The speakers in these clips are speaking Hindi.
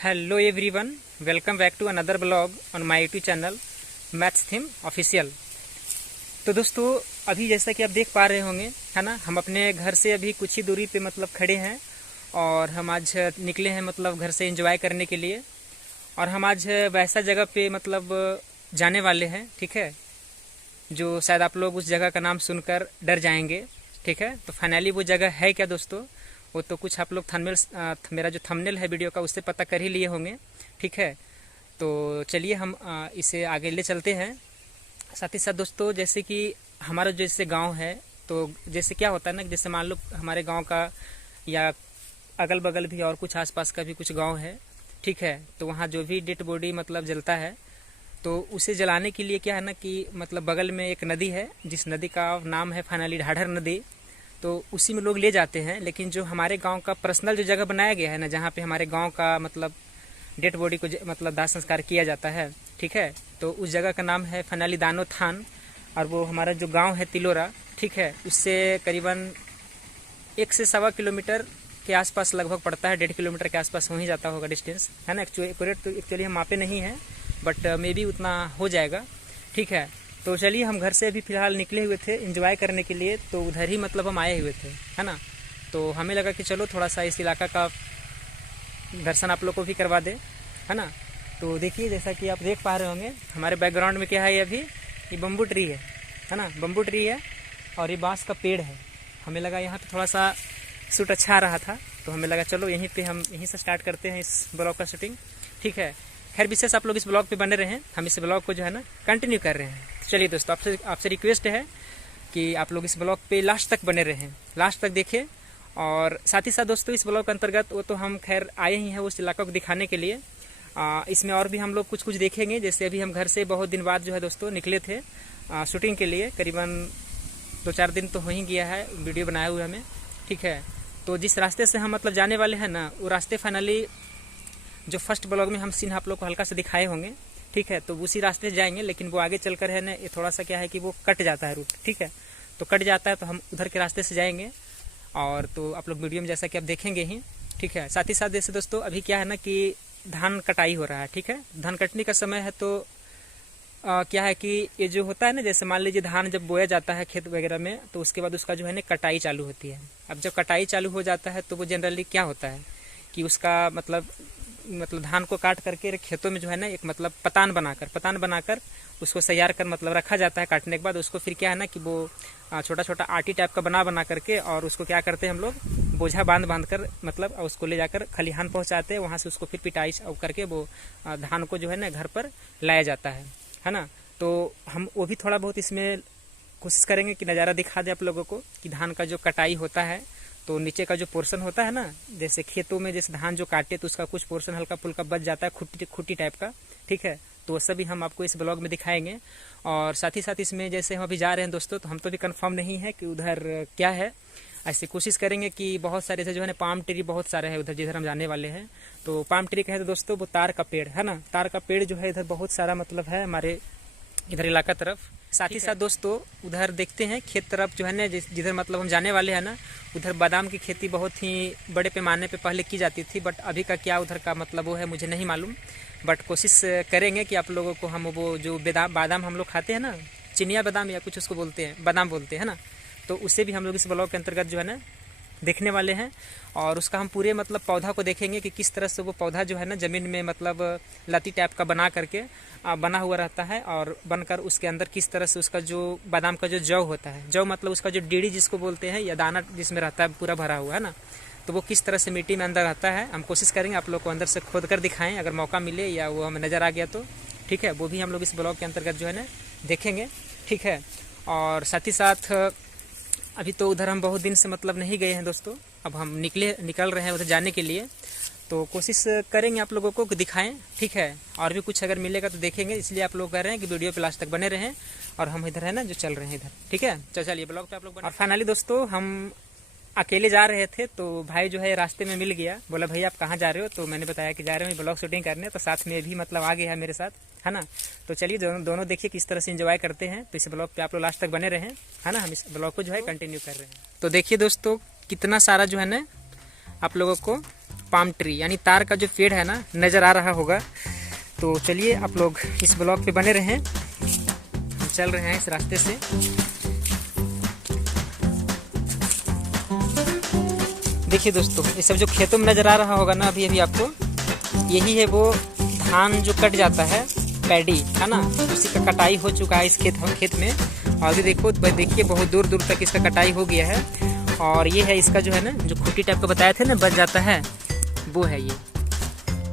Hello everyone, welcome back to another blog on my YouTube channel maths theme official. तो दोस्तों, अभी जैसा कि आप देख पा रहे होंगे है ना, हम अपने घर से अभी कुछ ही दूरी पे मतलब खड़े हैं और हम आज निकले हैं मतलब घर से एंजॉय करने के लिए। और हम आज वैसा जगह पे मतलब जाने वाले हैं, ठीक है, जो शायद आप लोग उस जगह का नाम सुनकर डर जाएंगे। ठीक है, तो फाइनली वो जगह है क्या दोस्तों, वो तो कुछ आप लोग मेरा जो थंबनेल है वीडियो का उससे पता कर ही लिए होंगे। ठीक है, तो चलिए हम इसे आगे ले चलते हैं। साथ ही साथ दोस्तों, जैसे कि हमारा जैसे गांव है, तो जैसे क्या होता है ना, जैसे मान लो हमारे गांव का या अगल बगल भी और कुछ आसपास का भी कुछ गांव है, ठीक है, तो वहाँ जो भी डेड बॉडी मतलब जलता है तो उसे जलाने के लिए क्या है ना कि मतलब बगल में एक नदी है, जिस नदी का नाम है फाइनली ढाढर नदी, तो उसी में लोग ले जाते हैं। लेकिन जो हमारे गांव का पर्सनल जो जगह बनाया गया है ना, जहाँ पे हमारे गांव का मतलब डेड बॉडी को मतलब दाह संस्कार किया जाता है, ठीक है, तो उस जगह का नाम है फाइनली दानो थान। और वो हमारा जो गांव है तिलोरा, ठीक है, उससे करीबन 1 से सवा किलोमीटर के आसपास लगभग पड़ता है, 1.5 किलोमीटर के आसपास हो ही जाता होगा डिस्टेंस, है ना। एक्चुअली हम मापे नहीं हैं, बट मे बी उतना हो जाएगा। ठीक है, तो चलिए हम घर से अभी फ़िलहाल निकले हुए थे एंजॉय करने के लिए, तो उधर ही मतलब हम आए हुए थे, है ना। तो हमें लगा कि चलो थोड़ा सा इस इलाका का दर्शन आप लोग को भी करवा दे, है ना। तो देखिए, जैसा कि आप देख पा रहे होंगे हमारे बैकग्राउंड में क्या है, ये बम्बू ट्री है ना, बम्बू ट्री है और ये बांस का पेड़ है। हमें लगा यहाँ पे थोड़ा सा शूट अच्छा आ रहा था, तो हमें लगा चलो हम यहीं से स्टार्ट करते हैं इस ब्लॉग का शूटिंग। ठीक है, खैर विशेष आप लोग इस ब्लॉग पे बने रहें, हम इस ब्लॉग को जो है ना कंटिन्यू कर रहे हैं। चलिए दोस्तों, आपसे रिक्वेस्ट है कि आप लोग इस ब्लॉग पे लास्ट तक बने रहें, लास्ट तक देखें। और साथ ही साथ दोस्तों, इस ब्लॉग के अंतर्गत वो तो हम खैर आए ही हैं उस इलाका को दिखाने के लिए, इसमें और भी हम लोग कुछ देखेंगे। जैसे अभी हम घर से बहुत दिन बाद जो है दोस्तों निकले थे शूटिंग के लिए, करीबन 2-4 दिन तो हो ही गया है वीडियो बनाए हुए हमें। ठीक है, तो जिस रास्ते से हम मतलब जाने वाले हैं ना, वो रास्ते फाइनली जो फर्स्ट ब्लॉग में हम सीन आप लोग को हल्का से दिखाए होंगे, ठीक है, तो उसी रास्ते से जाएंगे। लेकिन वो आगे चलकर है ना, ये थोड़ा सा क्या है कि वो कट जाता है रूट, ठीक है, तो कट जाता है, तो हम उधर के रास्ते से जाएंगे। और तो आप लोग वीडियो में जैसा कि आप देखेंगे ही, ठीक है। साथ ही साथ जैसे दोस्तों अभी क्या है ना कि धान कटाई हो रहा है, ठीक है, धान कटने का समय है। तो क्या है कि ये जो होता है ना, जैसे मान लीजिए धान जब बोया जाता है खेत वगैरह में, तो उसके बाद उसका जो है ना कटाई चालू होती है। अब जब कटाई चालू हो जाता है तो वो जनरली क्या होता है कि उसका मतलब धान को काट करके खेतों में जो है ना एक मतलब पतान बनाकर उसको तैयार कर मतलब रखा जाता है। काटने के बाद उसको फिर क्या है ना कि वो छोटा छोटा आटी टाइप का बना करके, और उसको क्या करते हैं हम लोग बोझा बांध कर मतलब उसको ले जाकर खलिहान पहुंचाते हैं। वहां से उसको फिर पिटाई करके वो धान को जो है ना घर पर लाया जाता है ना। तो हम वो भी थोड़ा बहुत इसमें कोशिश करेंगे कि नज़ारा दिखा दे आप लोगों को कि धान का जो कटाई होता है, तो नीचे का जो पोर्शन होता है ना, जैसे खेतों में जैसे धान जो काटे तो उसका कुछ पोर्शन हल्का फुल्का बच जाता है, खुट्टी टाइप का, ठीक है, तो वो सभी हम आपको इस ब्लॉग में दिखाएंगे। और साथ ही साथ इसमें जैसे हम अभी जा रहे हैं दोस्तों, तो हम तो भी कंफर्म नहीं है कि उधर क्या है। ऐसे कोशिश करेंगे कि बहुत सारे से जो है ना पाम ट्री बहुत सारे हैं उधर जिधर हम जाने वाले हैं। तो पाम ट्री कहे तो दोस्तों वो तार का पेड़ है ना, तार का पेड़ जो है इधर बहुत सारा मतलब है हमारे इधर इलाका तरफ। साथ ही साथ दोस्तों उधर देखते हैं खेत तरफ जो है ना, जिधर मतलब हम जाने वाले हैं ना, उधर बादाम की खेती बहुत ही बड़े पैमाने पे पहले की जाती थी, बट अभी का क्या उधर का मतलब वो है मुझे नहीं मालूम। बट कोशिश करेंगे कि आप लोगों को हम वो जो बादाम हम लोग खाते हैं ना, चिनिया बादाम या कुछ उसको बोलते हैं, बादाम बोलते हैं ना, तो उससे भी हम लोग इस ब्लॉग के अंतर्गत जो है ना देखने वाले हैं। और उसका हम पूरे मतलब पौधा को देखेंगे कि किस तरह से वो पौधा जो है ना ज़मीन में मतलब लती टाइप का बना करके बना हुआ रहता है, और बनकर उसके अंदर किस तरह से उसका जो बादाम का जो जौ होता है, जौ मतलब उसका जो डीडी जिसको बोलते हैं या दाना जिसमें रहता है पूरा भरा हुआ है ना, तो वो किस तरह से मिट्टी में अंदर रहता है। हम कोशिश करेंगे आप लोग को अंदर से खोद कर दिखाएं, अगर मौका मिले या वो हमें नज़र आ गया तो, ठीक है, वो भी हम लोग इस ब्लॉग के अंतर्गत जो है ना देखेंगे, ठीक है। और साथ ही साथ अभी तो उधर हम बहुत दिन से मतलब नहीं गए हैं दोस्तों, अब हम निकल रहे हैं उधर जाने के लिए, तो कोशिश करेंगे आप लोगों को दिखाएं, ठीक है। और भी कुछ अगर मिलेगा तो देखेंगे, इसलिए आप लोग कह रहे हैं कि वीडियो पे लास्ट तक बने रहें। और हम इधर है ना जो चल रहे हैं इधर, ठीक है, चलिए ब्लॉग पे आप लोग। और फाइनली दोस्तों हम अकेले जा रहे थे, तो भाई जो है रास्ते में मिल गया, बोला भाई आप कहाँ जा रहे हो, तो मैंने बताया कि जा रहे हो ब्लॉग शूटिंग करने, तो साथ में भी मतलब आ गया है मेरे साथ, है ना। तो चलिए दोनों देखिए किस तरह से एंजॉय करते हैं। तो इस ब्लॉग पे आप लोग लास्ट तक बने रहें, है ना, हम इस ब्लॉग को जो है कंटिन्यू कर रहे हैं। तो देखिए दोस्तों कितना सारा जो है ना आप लोगों को पाम ट्री यानी तार का जो पेड़ है ना नज़र आ रहा होगा। तो चलिए आप लोग इस ब्लॉग पे बने रहें, हम चल रहे हैं इस रास्ते से। देखिए दोस्तों, ये सब जो खेतों में नज़र आ रहा होगा ना अभी आपको, यही है वो धान जो कट जाता है, पैडी है ना, उसी का कटाई हो चुका है इस खेत में। और अभी देखिए बहुत दूर दूर तक इसका कटाई हो गया है। और ये है इसका जो है ना, जो खूंटी टाइप का बताए थे ना बच जाता है, वो है ये,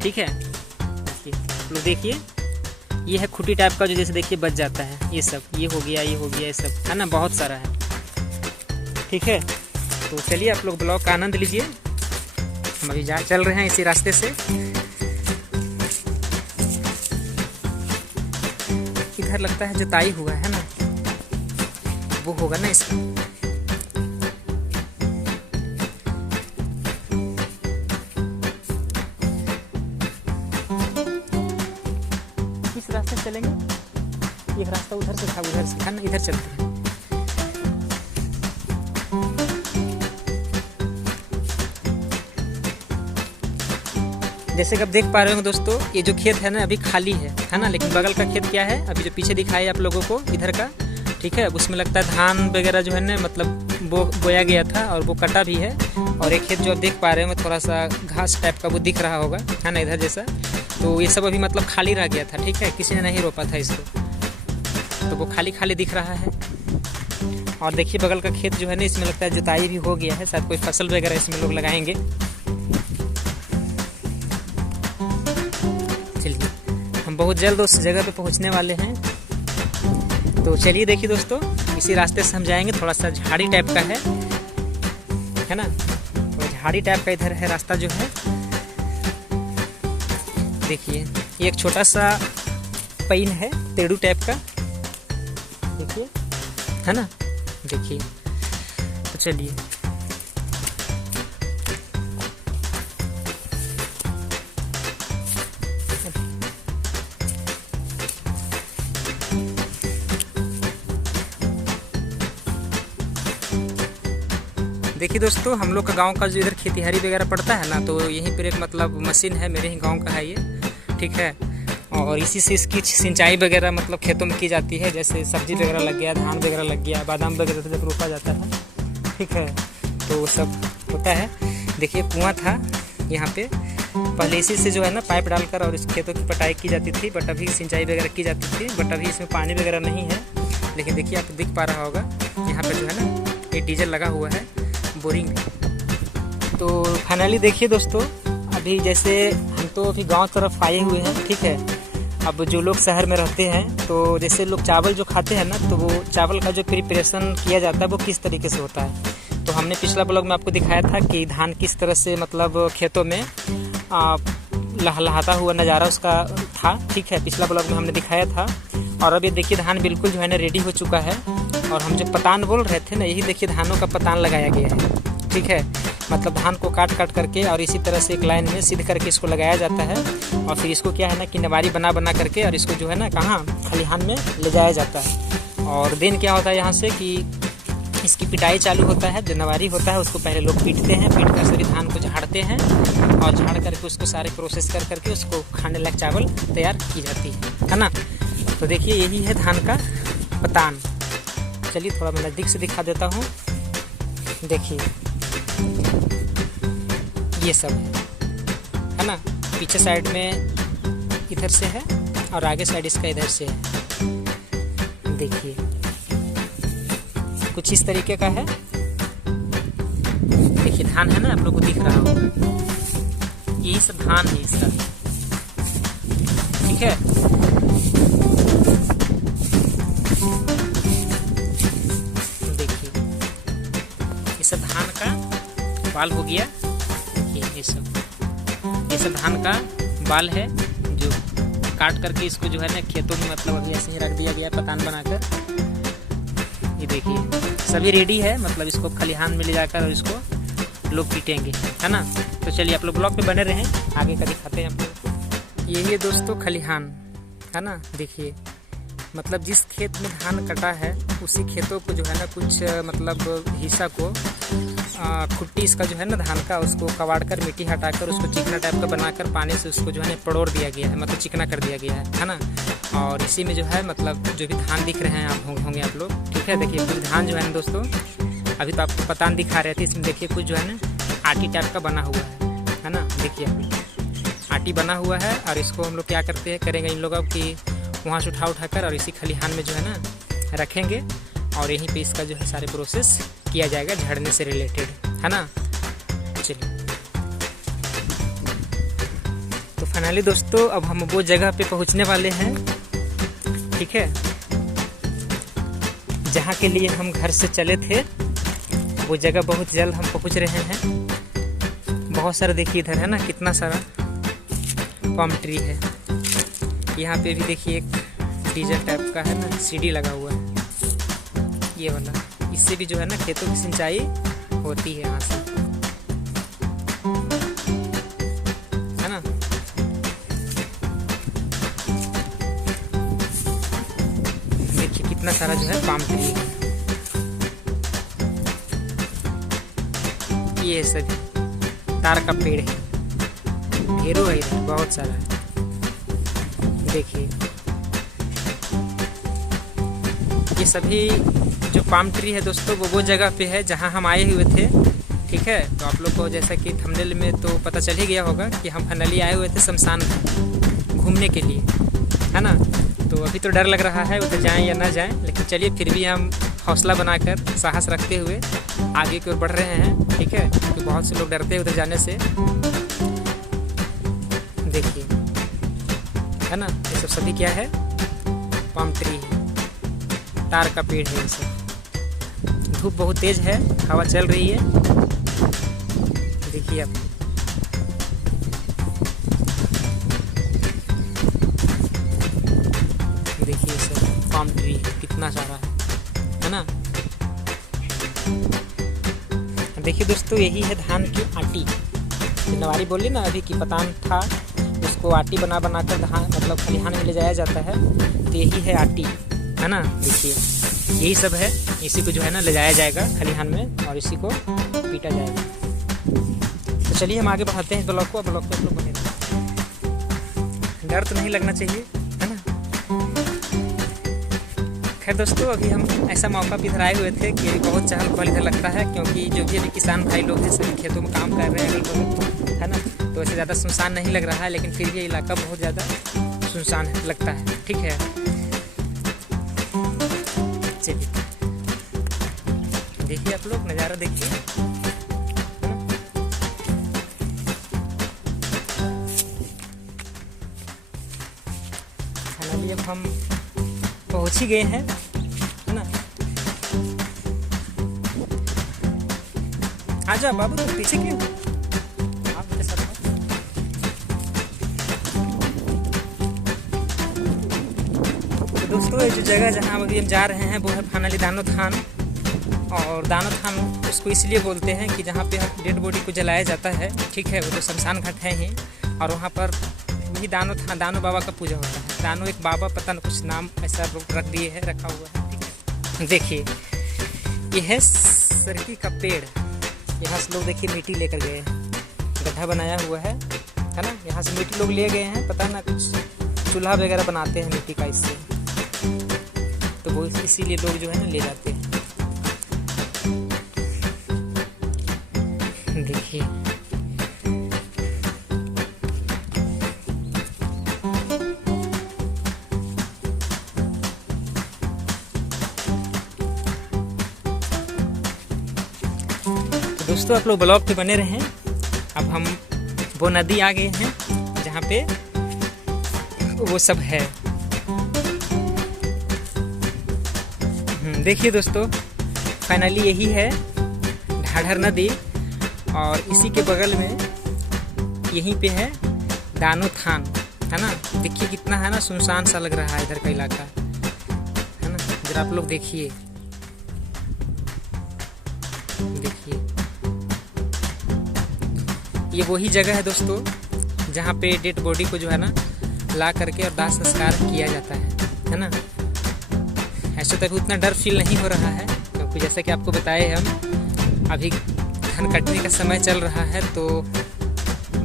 ठीक है। लोग देखिए, ये है खूंटी टाइप का जो जैसे देखिए बच जाता है, ये सब, ये हो गया ये सब है ना, बहुत सारा है, ठीक है। तो चलिए आप लोग ब्लॉग का आनंद लीजिए। हम अभी चल रहे हैं इसी रास्ते से। इधर लगता है जुताई हुआ है ना, वो होगा ना इसका। किस रास्ते से चलेंगे? ये रास्ता उधर से था, उधर से है ना, इधर चलते हैं। जैसे कि आप देख पा रहे हो दोस्तों, ये जो खेत है ना अभी खाली है ना, लेकिन बगल का खेत क्या है अभी जो पीछे दिखाया आप लोगों को इधर का, ठीक है, उसमें लगता है धान वगैरह जो है ना, मतलब बोया गया था और वो कटा भी है। और एक खेत जो आप देख पा रहे हो थोड़ा सा घास टाइप का वो दिख रहा होगा है ना, इधर जैसा। तो ये सब अभी मतलब खाली रह गया था, ठीक है, किसी ने नहीं रोपा था इसको, तो वो खाली खाली दिख रहा है। और देखिए बगल का खेत जो है ना, इसमें लगता है जुताई भी हो गया है, शायद कोई फसल वगैरह इसमें लोग लगाएंगे। हम बहुत जल्द उस जगह पे पहुंचने वाले हैं। तो चलिए देखिए दोस्तों, इसी रास्ते से हम जाएंगे। थोड़ा सा झाड़ी टाइप का है ना, तो झाड़ी टाइप का इधर है रास्ता जो है। देखिए ये एक छोटा सा पैन है, तेड़ू टाइप का, देखिए है ना, देखिए। तो चलिए देखिए दोस्तों, हम लोग का गांव का जो इधर खेतीहरी वगैरह पड़ता है ना, तो यहीं पर एक मतलब मशीन है, मेरे ही गांव का है ये, ठीक है। और इसी से इसकी सिंचाई वगैरह मतलब खेतों में की जाती है। जैसे सब्जी वगैरह लग गया, धान वगैरह लग गया, बादाम वगैरह तो जब रोपा जाता है, ठीक है, तो वो सब होता है। देखिए कुआं था यहाँ पे, पहले इसी से जो है ना पाइप डालकर और इस खेतों की पटाई की जाती थी, बट अभी सिंचाई वगैरह की जाती थी, बट अभी इसमें पानी वगैरह नहीं है। लेकिन देखिए आपको दिख पा रहा होगा यहाँ पर जो है ना, ये डीजल लगा हुआ है, बोरिंग। तो फाइनली देखिए दोस्तों, अभी जैसे हम तो अभी गांव तरफ आए हुए हैं, ठीक है। अब जो लोग शहर में रहते हैं, तो जैसे लोग चावल जो खाते हैं ना, तो वो चावल का जो प्रिपरेशन किया जाता है वो किस तरीके से होता है। तो हमने पिछला ब्लॉग में आपको दिखाया था कि धान किस तरह से मतलब खेतों में लहलहाता हुआ नज़ारा उसका था, ठीक है, पिछला ब्लॉग में हमने दिखाया था। और अब ये देखिए धान बिल्कुल जो है ना रेडी हो चुका है। और हम जो पतान बोल रहे थे ना, यही देखिए धानों का पतान लगाया गया है, ठीक है। मतलब धान को काट करके और इसी तरह से एक लाइन में सीध करके इसको लगाया जाता है। और फिर इसको क्या है ना कि नवारी बना करके और इसको जो है ना कहाँ खलिहान में ले जाया जाता है। और दिन क्या होता है यहाँ से कि इसकी पिटाई चालू होता है। जो नवारी होता है उसको पहले लोग पीटते हैं, पीट कर सभी धान को झाड़ते हैं और झाड़ करके उसको सारे प्रोसेस करके उसको खाने लायक चावल तैयार की जाती है ना। तो देखिए यही है धान का पतान। चलिए थोड़ा मैं नज़दीक से दिखा देता हूँ। देखिए ये सब है ना, पीछे साइड में इधर से है और आगे साइड इसका इधर से है। देखिए कुछ इस तरीके का है। देखिए धान है ना, आप लोग को दिख रहा होगा, यही सब धान है इसका, ठीक है। देखिए ये सब धान का बाल हो गया। ये सब धान का बाल है जो काट करके इसको जो है ना खेतों में मतलब अभी ऐसे ही रख दिया गया पतान बनाकर। ये देखिए सभी रेडी है, मतलब इसको खलिहान में ले जाकर और इसको लोग पीटेंगे, है ना। तो चलिए आप लोग ब्लॉग पे बने रहें, आगे का दिखाते हैं आप लोग को। यही है दोस्तों खलिहान, है ना। देखिए मतलब जिस खेत में धान कटा है उसी खेतों को जो है ना कुछ मतलब हिस्सा को खुट्टी इसका जो है ना धान का, उसको कबाड़ कर मिट्टी हटाकर उसको चिकना टाइप का बनाकर पानी से उसको जो है ना पड़ोड़ दिया गया है, मतलब चिकना कर दिया गया है ना। और इसी में जो है मतलब जो भी धान दिख रहे हैं आप होंगे आप लोग, ठीक है। देखिए कुछ धान जो है ना दोस्तों, अभी तो आपको पता नहीं दिखा रहे थे, इसमें देखिए कुछ जो है ना आटी टाइप का बना हुआ है ना। देखिए आटी बना हुआ है और इसको हम लोग क्या करते हैं करेंगे इन लोगों की वहाँ से उठा कर और इसी खलिहान में जो है ना रखेंगे और यहीं पे इसका जो है सारे प्रोसेस किया जाएगा झड़ने से रिलेटेड, है ना। चलिए तो फाइनली दोस्तों अब हम वो जगह पे पहुंचने वाले हैं, ठीक है, जहाँ के लिए हम घर से चले थे। वो जगह बहुत जल्द हम पहुंच रहे हैं। बहुत सारा देखिए इधर है ना कितना सारा पाम ट्री है। यहाँ पे भी देखिए एक डीजल टाइप का है ना सीढ़ी लगा हुआ है ये वाला, इससे भी जो है ना खेतों की सिंचाई होती है यहाँ से, है ना। देखिए कितना सारा जो है पाम ट्री है, ये सभी तार का पेड़ है, ढेरों है इधर बहुत सारा है। देखिए ये सभी जो पाम ट्री है दोस्तों वो जगह पे है जहाँ हम आए हुए थे, ठीक है। तो आप लोग को जैसा कि थंबनेल में तो पता चल ही गया होगा कि हम फाइनली आए हुए थे शमशान घूमने के लिए, है ना। तो अभी तो डर लग रहा है उधर जाएं या ना जाएं, लेकिन चलिए फिर भी हम हौसला बनाकर साहस रखते हुए आगे की ओर बढ़ रहे हैं, ठीक है, क्योंकि बहुत से लोग डरते हैं उधर जाने से। देखिए है ना, ये सब सभी क्या है, पाम ट्री है, तार का पेड़ है ये सब। धूप बहुत तेज है, हवा चल रही है, देखिए आप। देखिए सब पाम ट्री कितना सारा है ना। देखिए दोस्तों यही है धान की आटी, नवारी बोली ना अभी कि पतान था, उसको आटी बना कर धान मतलब खलिहान में ले जाया जाता है, तो यही है आटी, है ना। देखिए यही सब है, इसी को जो है ना ले जाया जाएगा खलिहान में और इसी को पीटा जाएगा। तो चलिए हम आगे बढ़ाते हैं ब्लॉग को बने डर तो नहीं लगना चाहिए, है ना। खैर दोस्तों अभी हम ऐसा मौका भी इधर आए हुए थे कि बहुत चहल पहल इधर लगता है, क्योंकि जो भी अभी किसान भाई लोग हैं सभी खेतों में काम कर रहे हैं, है ना। तो ऐसे ज़्यादा सुनसान नहीं लग रहा है, लेकिन फिर भी इलाका बहुत ज़्यादा सुनसान लगता है, ठीक है। चलिए देखिए आप लोग नज़ारा देखिए, फाइनली अब हम पहुंच ही गए हैं, है ना। आजा बाबू तुम पीछे क्यों, आप मेरे साथ। तो दोस्तों ये जो जगह जहाँ अभी हम जा रहे हैं वो है फाइनली दानो थान। और दानो थान उसको इसलिए बोलते हैं कि जहाँ पे डेड बॉडी को जलाया जाता है, ठीक है, वो तो शमशान घाट है ही। और वहाँ पर वही दानो बाबा का पूजा होता है। दानो एक बाबा, पता न कुछ नाम ऐसा रख दिए है, रखा हुआ है, ठीक है। देखिए ये है सरकी का पेड़, यहाँ से लोग देखिए मिट्टी लेकर गए हैं, गड्ढा बनाया हुआ है ना। यहाँ से मिट्टी लोग ले गए हैं, पता ना कुछ चूल्हा वगैरह बनाते हैं मिट्टी का इससे, तो वो इसीलिए लोग जो है ना ले जाते हैं। देखिए दोस्तों आप लोग ब्लॉग पे बने रहें। अब हम वो नदी आ गए हैं जहाँ पे वो सब है। देखिए दोस्तों फाइनली यही है ढाढ़र नदी, और इसी के बगल में यहीं पे है दानो थान, है ना। देखिए कितना है ना सुनसान सा लग रहा है इधर का इलाका, है ना। जरा आप लोग देखिए, देखिए ये वही जगह है दोस्तों जहाँ पे डेड बॉडी को जो है ना ला करके और दाह संस्कार किया जाता है ना। ऐसे तक उतना डर फील नहीं हो रहा है, क्योंकि जैसा कि आपको बताए हम अभी धान कटने का समय चल रहा है, तो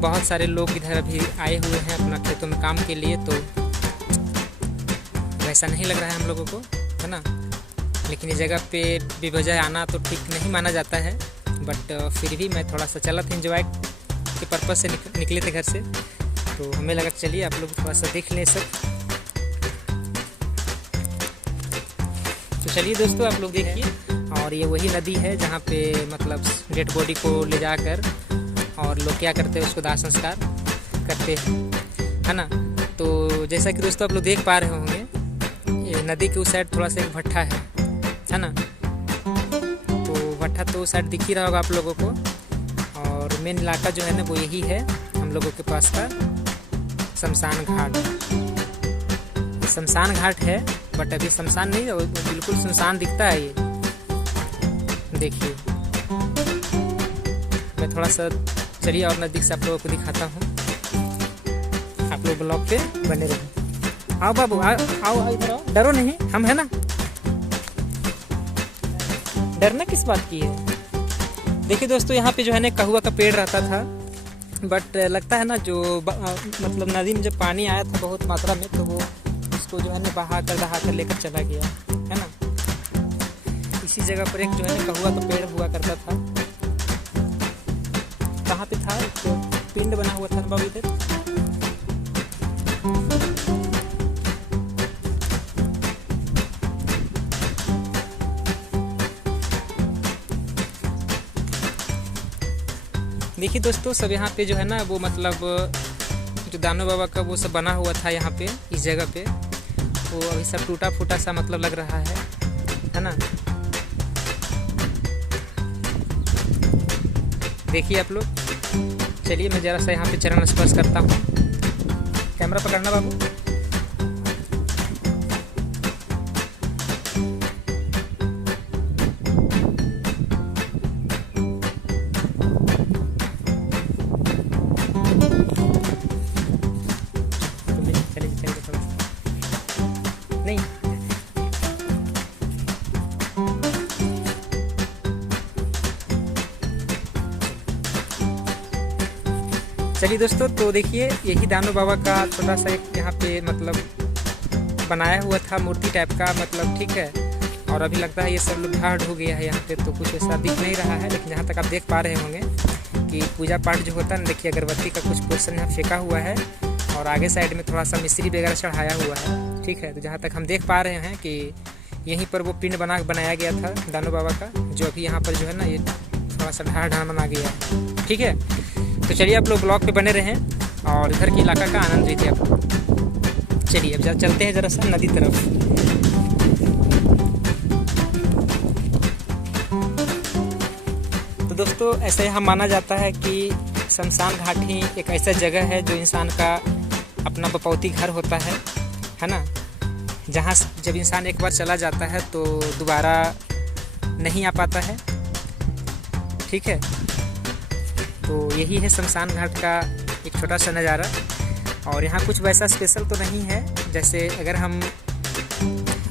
बहुत सारे लोग इधर अभी आए हुए हैं अपना खेतों में काम के लिए। तो वैसा नहीं लग रहा है हम लोगों को, है ना। लेकिन ये जगह पे बेवजह आना तो ठीक नहीं माना जाता है, बट फिर भी मैं थोड़ा सा चला था, एंजॉय के पर्पज़ से निकले थे घर से। तो हमें लगा चलिए आप लोग थोड़ा सा देख लें सब। तो चलिए दोस्तों आप लोग देखिए, और ये वही नदी है जहाँ पे मतलब डेड बॉडी को ले जाकर और लोग क्या करते हैं, उसको दाह संस्कार करते हैं, है ना। तो जैसा कि दोस्तों आप लोग देख पा रहे होंगे, ये नदी के उस साइड थोड़ा सा एक भट्ठा है ना। तो भट्ठा तो उस साइड दिख ही रहा होगा आप लोगों को। और मेन इलाका जो है ना वो यही है हम लोगों के पास का शमशान घाट। शमशान घाट है, बट अभी शमशान नहीं है, बिल्कुल सुनसान दिखता है ये। देखिए मैं थोड़ा सा चलिए और नज़दीक से आप लोगों को दिखाता हूँ। आप लोग ब्लॉग पे बने रहो। आओ बाबू आओ इधर आओ, डरो नहीं, हम है ना। डरना किस बात की है। देखिए दोस्तों यहाँ पे जो है ना कहुआ का पेड़ रहता था, बट लगता है ना जो मतलब नदी में जब पानी आया था बहुत मात्रा में, तो वो उसको जो है ना बहा कर लेकर चला गया, है ना। इसी जगह पर एक जो है ना कहुआ का पेड़ हुआ करता था। कहाँ पे था, एक पिंड बना हुआ था बाबू इधर। देखिए दोस्तों सब यहाँ पे जो है ना वो मतलब जो दानव बाबा का वो सब बना हुआ था यहाँ पे इस जगह पे, वो अभी सब टूटा फूटा सा मतलब लग रहा है ना। देखिए आप लोग, चलिए मैं ज़रा सा यहाँ पे चरण स्पर्श करता हूँ। कैमरा पकड़ना बाबू। चलिए थोड़ा सा नहीं। चलिए दोस्तों, तो देखिए यही दानव बाबा का छोटा सा एक यहाँ पे मतलब बनाया हुआ था मूर्ति टाइप का, मतलब ठीक है। और अभी लगता है ये सब लोग ढाढ़ हो गया है यहाँ पे, तो कुछ ऐसा दिख नहीं रहा है। लेकिन जहाँ तक आप देख पा रहे होंगे कि पूजा पाठ जो होता है ना, देखिए अगरबत्ती का कुछ पोर्शन यहाँ फेंका हुआ है, और आगे साइड में थोड़ा सा मिश्री वगैरह चढ़ाया हुआ है, ठीक है। तो जहाँ तक हम देख पा रहे हैं कि यहीं पर वो पिंड बनाया गया था दानव बाबा का, जो अभी यहाँ पर जो है ना ये थोड़ा सा ढाढ़ बना गया है, ठीक है। तो चलिए आप लोग ब्लॉग पे बने रहें और इधर के इलाका का आनंद लीजिए आप लोग। चलिए अब चलते हैं ज़रा सा नदी तरफ। तो दोस्तों ऐसे हम माना जाता है कि शमशान घाट ही एक ऐसा जगह है जो इंसान का अपना बपौती घर होता है ना। जहाँ जब इंसान एक बार चला जाता है तो दोबारा नहीं आ पाता है, ठीक है। तो यही है शमशान घाट का एक छोटा सा नज़ारा। और यहाँ कुछ वैसा स्पेशल तो नहीं है, जैसे अगर हम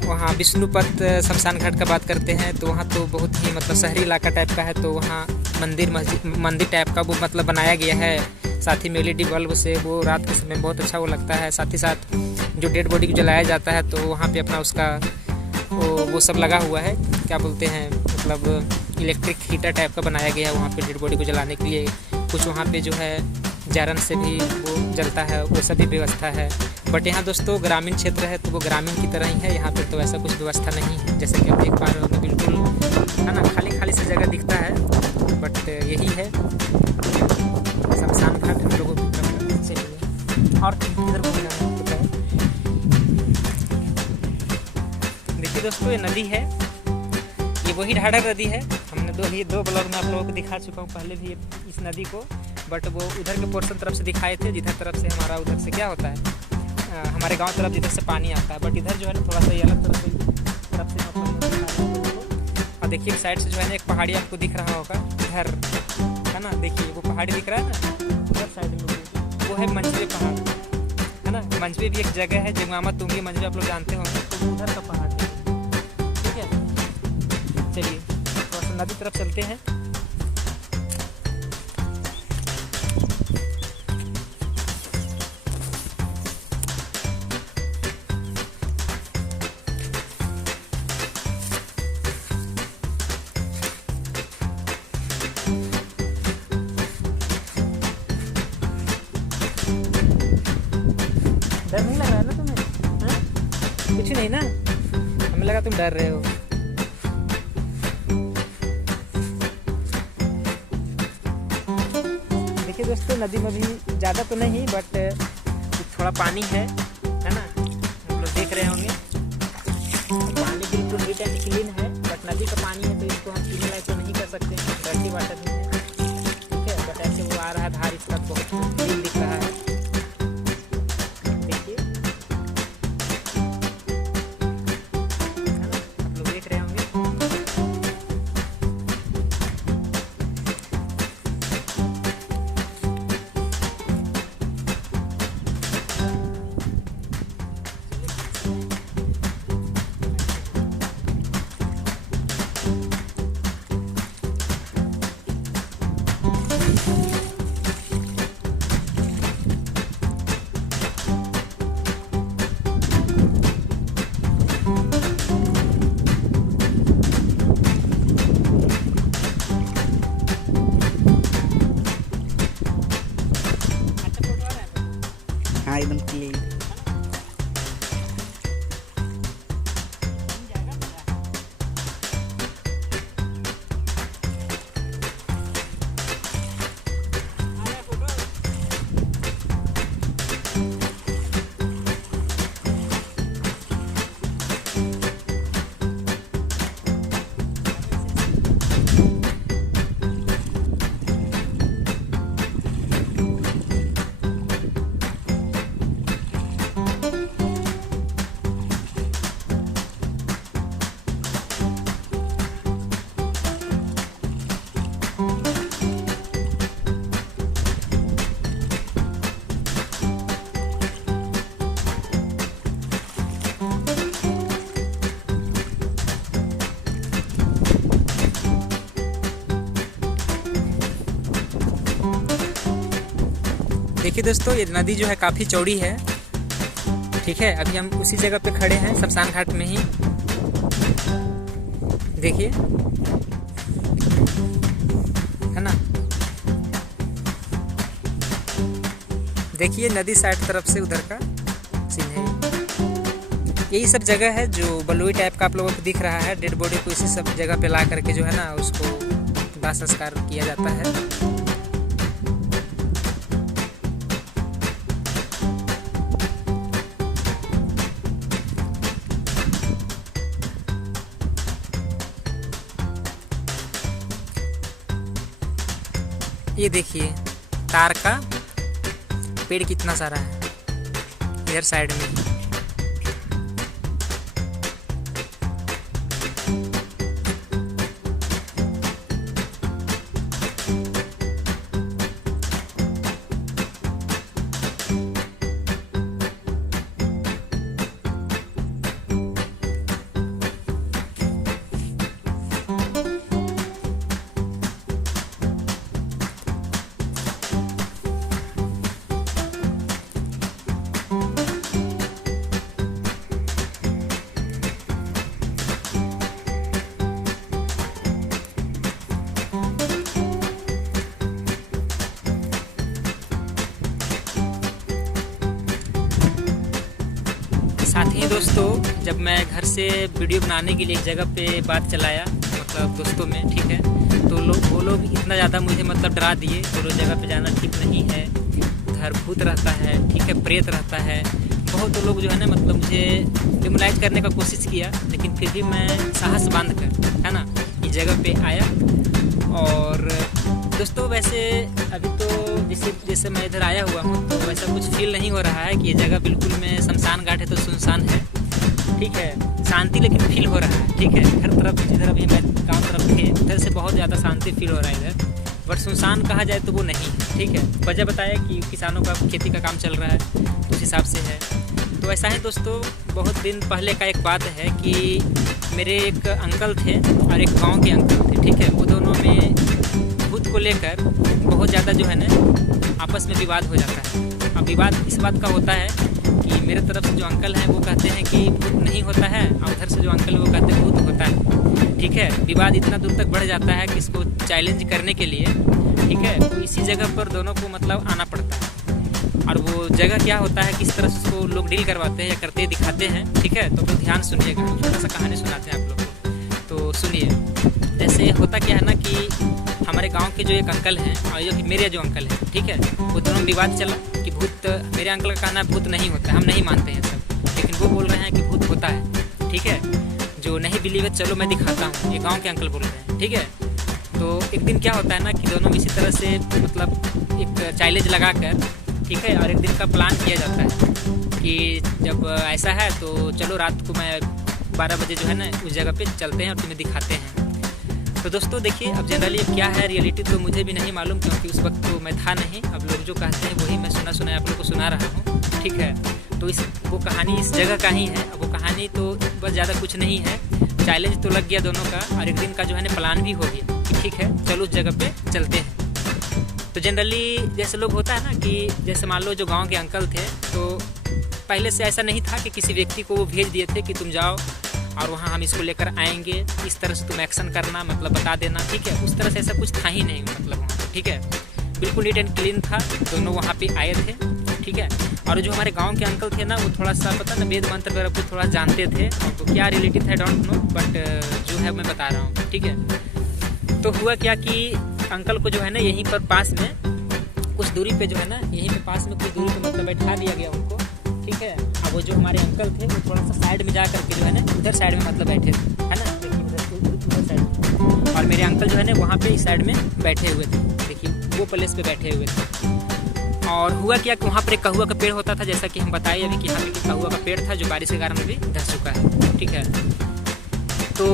वहाँ विष्णुपद शमशान घाट का बात करते हैं तो वहाँ तो बहुत ही मतलब शहरी इलाका टाइप का है, तो वहाँ मंदिर टाइप का वो मतलब बनाया गया है। साथ ही में LED बल्ब से वो रात के समय बहुत अच्छा वो लगता है। साथ ही साथ जो डेड बॉडी को जलाया जाता है तो वहाँ पे अपना उसका वो सब लगा हुआ है, क्या बोलते हैं मतलब इलेक्ट्रिक हीटर टाइप का बनाया गया है वहाँ पे डेड बॉडी को जलाने के लिए। कुछ वहाँ पे जो है जारन से भी वो जलता है, वो सब भी व्यवस्था है। बट यहाँ दोस्तों ग्रामीण क्षेत्र है तो वो ग्रामीण की तरह ही है, यहाँ पे तो ऐसा कुछ व्यवस्था नहीं है। जैसे कि आप देख पा रहे हो तो बिल्कुल है ना खाली सी जगह दिखता है, बट यही है शमशान घाट हम लोगों की तरफ से है। और इधर देखिए दोस्तों ये नदी है, ये वही ढाढ़ा नदी है। हमने दो ब्लॉग में आप लोगों को दिखा चुका हूँ पहले भी इस नदी को, बट वो उधर के पोर्शन तरफ से दिखाए थे जिधर तरफ से हमारा उधर से क्या होता है हमारे गांव तरफ जिधर से पानी आता है। बट इधर जो है ना थोड़ा सा ये अलग तरफ से और देखिए साइड से जो है ना एक पहाड़ी आपको दिख रहा होगा इधर, है ना। देखिए वो पहाड़ी दिख रहा है ना उधर साइड में, वो है मंझवे पहाड़, है ना। मंझवे भी एक जगह है, जंगमामा तुंगी मंझवे आप लोग जानते होंगे, तो उधर का पहाड़ है, ठीक है। चलिए थोड़ा सा नदी तरफ चलते हैं। डर नहीं लग रहा है ना तुम्हें? हाँ? कुछ नहीं ना, हमें लगा तुम डर रहे हो। देखिए दोस्तों, नदी में भी ज़्यादा तो नहीं बट थोड़ा पानी है ना, आप लोग देख रहे होंगे। पानी बिल्कुल नीट एंड क्लीन है, बट नदी का पानी है तो इसको हम पीने लायक तो नहीं कर सकते हैं, डर्टी वाटर भी है, ठीक है। बट ऐसे वो आ रहा है धार, इसका बहुत क्लीन दिख रहा है, देखिए, है ना, आप लोग देख रहे होंगे। हाँ एकदम क्लीन। देखिए दोस्तों, ये नदी जो है काफ़ी चौड़ी है, ठीक है। अभी हम उसी जगह पे खड़े हैं, शमशान घाट में ही, देखिए, है ना। देखिए नदी साइड तरफ से उधर का सीन है। यही सब जगह है जो बलुई टाइप का आप लोगों को दिख रहा है। डेड बॉडी को इसी सब जगह पे ला करके जो है ना उसको दाह संस्कार किया जाता है। ये देखिए तार का पेड़ कितना सारा है इधर साइड में। साथ ही दोस्तों, जब मैं घर से वीडियो बनाने के लिए एक जगह पे बात चलाया मतलब दोस्तों में, ठीक है, तो वो लोग इतना ज़्यादा मुझे मतलब डरा दिए, तो वो जगह पे जाना ठीक नहीं है, उधर भूत रहता है, ठीक है, प्रेत रहता है। बहुत लोग जो है ना मतलब मुझे डिमोलाइज करने का कोशिश किया, लेकिन फिर भी मैं साहस बांध कर, है ना, इस जगह पे आया। और दोस्तों वैसे अभी तो जैसे मैं इधर आया हुआ हूँ तो वैसा कुछ फील नहीं हो रहा है कि ये जगह बिल्कुल में शमशान घाट है तो सुनसान है, ठीक है, शांति लेकिन फील हो रहा है, ठीक है। हर तरफ जिधर अभी मैं गाँव तरफ थे उधर से बहुत ज़्यादा शांति फील हो रहा है इधर, बट सुनसान कहा जाए तो वो नहीं है, ठीक है। वजह बताया कि किसानों का खेती का काम चल रहा है उस हिसाब से है। तो ऐसा है दोस्तों, बहुत दिन पहले का एक बात है कि मेरे एक अंकल थे और एक गांव के अंकल थे, ठीक है, वो दोनों में भूत को लेकर बहुत ज़्यादा जो है ना आपस में विवाद हो जाता है। अब विवाद इस बात का होता है कि मेरे तरफ से जो अंकल हैं वो कहते हैं कि भूत नहीं होता है और उधर से जो अंकल है वो कहते हैं भूत होता है, ठीक है। विवाद इतना दूर तक बढ़ जाता है कि इसको चैलेंज करने के लिए, ठीक है, तो इसी जगह पर दोनों को मतलब आना पड़ता है। और वो जगह क्या होता है, किस तरह से उसको लोग डील करवाते हैं या करते दिखाते हैं। ठीक है, तो ध्यान सुनिएगा, छोटा सा कहानी सुनाते हैं आप लोग को, तो सुनिए। जैसे होता क्या है ना कि हमारे गांव के जो एक अंकल हैं और जो मेरे जो अंकल हैं, ठीक है, वो दोनों विवाद चला कि भूत, मेरे अंकल का कहना है भूत नहीं होता है, हम नहीं मानते हैं सब, लेकिन वो बोल रहे हैं कि भूत होता है। ठीक है, जो नहीं बिलीव है चलो मैं दिखाता हूँ, ये गाँव के अंकल बोल रहे हैं। ठीक है, तो एक दिन क्या होता है ना कि दोनों इसी तरह से मतलब एक चैलेंज लगा कर, ठीक है, और एक दिन का प्लान किया जाता है कि जब ऐसा है तो चलो रात को मैं 12 बजे जो है ना उस जगह पे चलते हैं और तुम्हें दिखाते हैं। तो दोस्तों देखिए, अब जनरली क्या है रियलिटी तो मुझे भी नहीं मालूम, क्योंकि उस वक्त तो मैं था नहीं। अब लोग जो कहते हैं वही मैं सुना आप लोग को सुना रहा हूँ। ठीक है, तो वो कहानी इस जगह का ही है। अब वो कहानी तो बस ज़्यादा कुछ नहीं है, चैलेंज तो लग गया दोनों का, और एक दिन का जो है ना प्लान भी हो गया कि ठीक है चलो उस जगह पे चलते हैं। तो जनरली जैसे लोग होता है ना कि जैसे मान लो जो गांव के अंकल थे, तो पहले से ऐसा नहीं था कि किसी व्यक्ति को वो भेज दिए थे कि तुम जाओ और वहाँ हम इसको लेकर आएंगे, इस तरह से तुम एक्शन करना, मतलब बता देना। ठीक है, उस तरह से ऐसा कुछ था ही नहीं, मतलब वहाँ पे। ठीक है, बिल्कुल नीट एंड क्लीन था, दोनों वहाँ पे आए थे। ठीक है, और जो हमारे गांव के अंकल थे ना, वो थोड़ा सा पता ना वेद मंत्र वगैरह को थोड़ा जानते थे, तो क्या रिलेटेड है डोंट नो, बट जो है मैं बता रहा हूँ। ठीक है, तो हुआ क्या कि अंकल को जो है ना यहीं पर पास में कुछ दूरी पे जो है ना, यहीं पे पास में कुछ दूरी पे मतलब बैठा दिया गया उनको। ठीक है, अब वो जो हमारे अंकल थे वो थोड़ा सा साइड में जा करके जो है ना उधर साइड में मतलब बैठे थे, है ना, देखिए उधर साइड, और मेरे अंकल जो है ना वहाँ पे इस साइड में बैठे हुए थे, देखिए वो प्लेस पे बैठे हुए थे। और हुआ क्या कि वहाँ पर एक कहुआ का पेड़ होता था, जैसा कि हम बताए अभी कि यहाँ पे कहुआ का पेड़ था जो बारिश के कारण भी धस चुका है। ठीक है, तो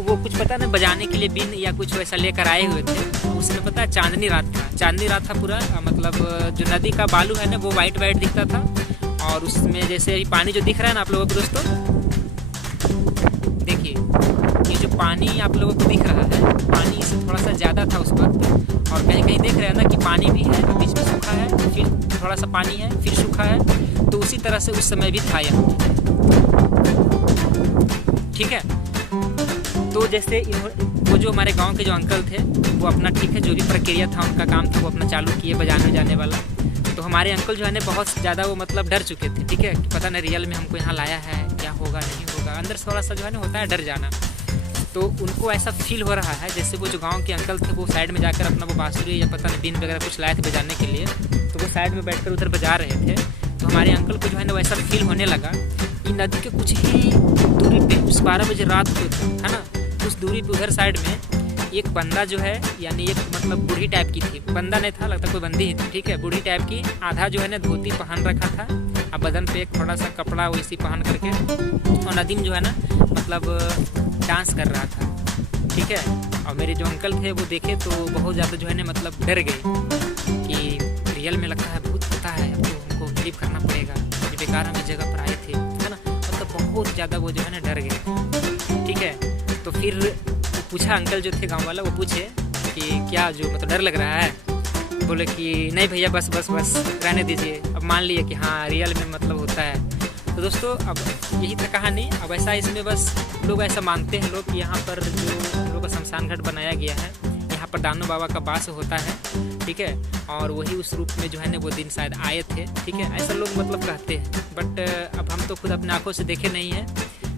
वो कुछ पता ना बजाने के लिए बीन या कुछ वैसा लेकर आए हुए थे। उसमें पता है चांदनी रात था पूरा, मतलब जो नदी का बालू है ना वो वाइट दिखता था, और उसमें जैसे पानी जो दिख रहा है ना आप लोगों को दोस्तों, देखिए ये जो पानी आप लोगों को दिख रहा है, पानी इससे थोड़ा सा ज़्यादा था उस वक्त, और कहीं कहीं देख रहे हैं ना कि पानी भी है, बीच में सूखा है, फिर थोड़ा सा पानी है, फिर सूखा है, तो उसी तरह से उस समय भी था यहाँ। ठीक है, तो जैसे वो जो हमारे गांव के जो अंकल थे वो अपना, ठीक है, जो भी प्रक्रिया था उनका काम था वो अपना चालू किए बजाने जाने वाला। तो हमारे अंकल जो है ना बहुत ज़्यादा वो मतलब डर चुके थे। ठीक है, कि पता नहीं रियल में हमको यहाँ लाया है, क्या होगा नहीं होगा, अंदर थोड़ा सा जो है ना होता है डर जाना। तो उनको ऐसा फील हो रहा है जैसे वो जो गाँव के अंकल थे वो साइड में जाकर अपना वो बांसुरी या पता नहीं बीन वगैरह कुछ लाए थे बजाने के लिए, तो वो साइड में बैठ उधर बजा रहे थे। तो हमारे अंकल को जो है ना वैसा फील होने लगा कि नदी के कुछ ही दूरी पे, उस 12 बजे रात को है ना, उस दूरी पे उधर साइड में एक बंदा जो है, यानी एक मतलब बूढ़ी टाइप की थी, बंदा नहीं था, लगता कोई बंदी ही थी। ठीक है, बूढ़ी टाइप की, आधा जो है ना धोती पहन रखा था और बदन पे एक थोड़ा सा कपड़ा वैसी पहन करके, और नदी में जो है ना मतलब डांस कर रहा था। ठीक है, और मेरे जो अंकल थे वो देखे तो बहुत ज़्यादा जो है ना मतलब डर गए कि रियल में लगता है भूत होता है, अब तो हमको बिलीव करना पड़ेगा, ये बेकार हम इस जगह पर आए थे, है ना, मतलब बहुत ज़्यादा वो जो है ना डर गए। ठीक है, तो फिर पूछा अंकल जो थे गांव वाला, वो पूछे कि क्या जो मतलब डर लग रहा है, बोले कि नहीं भैया बस रहने दीजिए, अब मान लिए कि हाँ रियल में मतलब होता है। तो दोस्तों अब यही था कहानी। अब ऐसा इसमें बस लोग ऐसा मानते हैं लोग कि यहाँ पर जो हम लोग का शमशान घाट बनाया गया है, यहाँ पर दानव बाबा का वास होता है। ठीक है, और वही उस रूप में जो है ना वो दिन शायद आए थे। ठीक है, ऐसा लोग मतलब कहते हैं, बट अब हम तो खुद अपने आंखों से देखे नहीं हैं।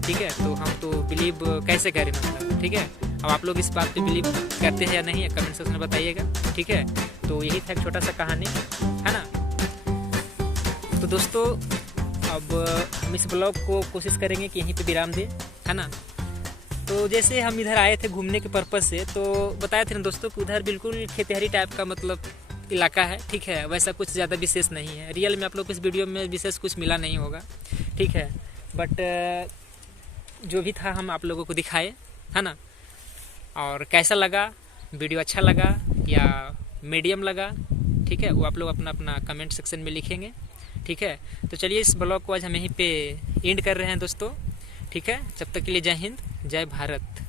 ठीक है, तो हम तो बिलीव कैसे करें मतलब। ठीक है, अब आप लोग इस बात पे बिलीव करते हैं या नहीं है कमेंट सेक्शन में बताइएगा। ठीक है, तो यही था एक छोटा सा कहानी, है ना। तो दोस्तों अब हम इस ब्लॉग को कोशिश करेंगे कि यहीं पे विराम दें, है ना। तो जैसे हम इधर आए थे घूमने के पर्पज़ से, तो बताया थे ना दोस्तों कि उधर बिल्कुल खेतिहरी टाइप का मतलब इलाका है। ठीक है, वैसा कुछ ज़्यादा विशेष नहीं है। रियल में आप लोग को इस वीडियो में विशेष कुछ मिला नहीं होगा। ठीक है, बट जो भी था हम आप लोगों को दिखाए, है ना। और कैसा लगा वीडियो, अच्छा लगा या मीडियम लगा, ठीक है, वो आप लोग अपना अपना कमेंट सेक्शन में लिखेंगे। ठीक है, तो चलिए इस ब्लॉग को आज हम यहीं पे एंड कर रहे हैं दोस्तों। ठीक है, जब तक के लिए जय हिंद, जय भारत।